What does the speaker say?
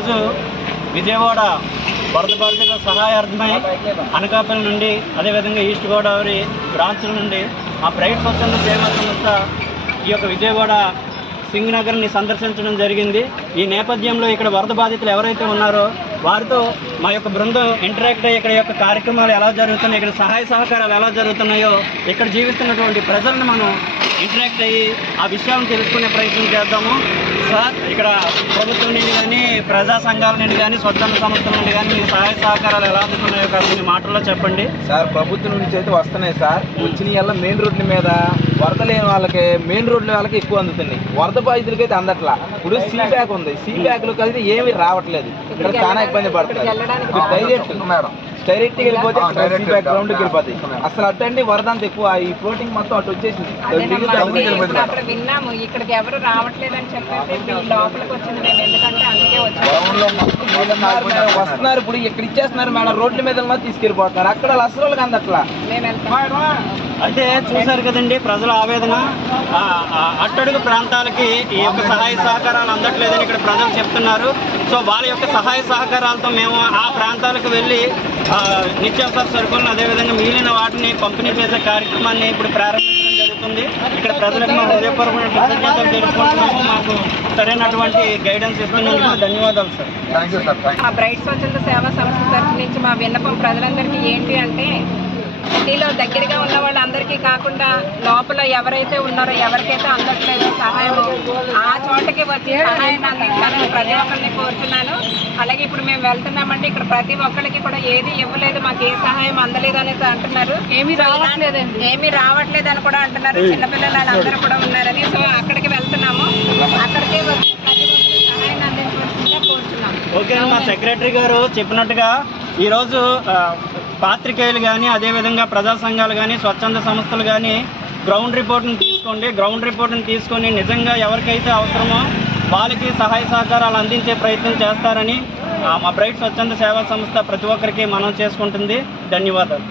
ఈరోజు విజయవాడ వరద బాధితుల సహాయార్థమై అనకాపల్లి నుండి అదేవిధంగా ఈస్ట్ గోదావరి బ్రాంచ్ల నుండి ఆ ప్రైవేట్ స్వచ్ఛంద సేవా సంస్థ ఈ యొక్క విజయవాడ సింగ్ నగర్ని సందర్శించడం జరిగింది. ఈ నేపథ్యంలో ఇక్కడ వరద బాధితులు ఎవరైతే ఉన్నారో వారితో మా యొక్క బృందం ఇంటరాక్ట్ అయ్యి ఇక్కడ యొక్క కార్యక్రమాలు ఎలా జరుగుతున్నాయి, ఇక్కడ సహాయ సహకారాలు ఎలా జరుగుతున్నాయో, ఇక్కడ జీవిస్తున్నటువంటి ప్రజలను మనం ఇంటరాక్ట్ అయ్యి ఆ విషయాలను తెలుసుకునే ప్రయత్నం చేద్దాము. సార్, ఇక్కడ ప్రభుత్వం నుండి కానీ ప్రజా సంఘాల నుండి కానీ స్వచ్ఛంద సంస్థల నుండి కానీ మీ సహాయ సహకారాలు ఎలా అందుతున్నాయో కొన్ని మాటల్లో చెప్పండి. సార్, ప్రభుత్వం నుంచి అయితే వస్తున్నాయి సార్. వచ్చిన మెయిన్ రోడ్ల మీద వరద లేని వాళ్ళకి మెయిన్ రోడ్ల వాళ్ళకి ఎక్కువ అందుతున్నాయి. వరద బాధితులకి అయితే అందట్లా. ఇప్పుడు సీ బ్యాగ్ ఉంది, సీ బ్యాగ్లో కలిసి ఏమి రావట్లేదు. ఇక్కడ చాలా ఇబ్బంది పడుతున్నారు. డైరెక్ట్గా వెళ్ళిపోతే గ్రౌండ్కి వెళ్ళిపోతాయి. అసలు అట్టండి వరద అంత ఎక్కువ. ఈ ఫ్లోటింగ్ మొత్తం అటు వచ్చేసింది. అక్కడ విన్నాము ఇక్కడికి ఎవరు రావట్లేదని చెప్పేసి లోపలికి వచ్చింది మేము, ఎందుకంటే అందుకే వస్తున్నారు. ఇప్పుడు ఇక్కడ ఇచ్చేస్తున్నారు మేడం, రోడ్ల మీద తీసుకెళ్ళిపోతున్నారు. అక్కడ అసలు వాళ్ళకి అందట్లా. అయితే చూశారు కదండి ప్రజల ఆవేదన. అట్టడుగు ప్రాంతాలకి ఈ యొక్క సహాయ సహకారాలు అందట్లేదని ఇక్కడ ప్రజలు చెప్తున్నారు. సో వాళ్ళ యొక్క సహాయ సహకారాలతో మేము ఆ ప్రాంతాలకు వెళ్ళి నిత్యావసర సరుకులను అదేవిధంగా మిగిలిన వాటిని పంపిణీ చేసే కార్యక్రమాన్ని ఇప్పుడు ప్రారంభించడం జరుగుతుంది. ఇక్కడ ప్రజలకు మా హృదయపూర్వక కృతజ్ఞతలు తెలుపుకుంటున్నాము. మాకు సరైనటువంటి గైడెన్స్ ఇస్తున్నందుకు ధన్యవాదాలు సార్. మా బ్రైట్ స్వచ్ఛంద సేవా సంస్థ తరఫు నుంచి మా విన్నపం ప్రజలందరికీ ఏంటి అంటే, సిటీలో దగ్గరగా ఉన్న వాళ్ళందరికీ కాకుండా లోపల ఎవరైతే ఉన్నారో ఎవరికైతే అందట్లేదు సహాయం, ఆ చోటకి వచ్చి సహాయాన్ని అందించాలని ప్రతి ఒక్కరిని కోరుతున్నాను. అలాగే ఇప్పుడు మేము వెళ్తున్నామంటే ఇక్కడ ప్రతి ఒక్కరికి కూడా ఏది ఇవ్వలేదు, మాకు ఏ సహాయం అందలేదు అనేసి అంటున్నారు. ఏమీ రావట్లేదని కూడా అంటున్నారు. చిన్నపిల్లలు అందరూ కూడా ఉన్నారని. సో అక్కడికి వెళ్తున్నాము. అక్కడికే వచ్చి ప్రతి ఒక్కరికి సహాయాన్ని అందించవలసిందిగా కోరుతున్నాము. ఓకే, మా సెక్రటరీ గారు చెప్పినట్టుగా ఈరోజు పాత్రికేయులు కానీ అదేవిధంగా ప్రజా సంఘాలు కానీ స్వచ్ఛంద సంస్థలు కానీ గ్రౌండ్ రిపోర్ట్ని తీసుకోండి. గ్రౌండ్ రిపోర్ట్ని తీసుకొని నిజంగా ఎవరికైతే అవసరమో వాళ్ళకి సహాయ సహకారాలు అందించే ప్రయత్నం చేస్తారని మా బ్రైట్ స్వచ్ఛంద సేవా సంస్థ ప్రతి ఒక్కరికి మనం చేసుకుంటుంది. ధన్యవాదాలు.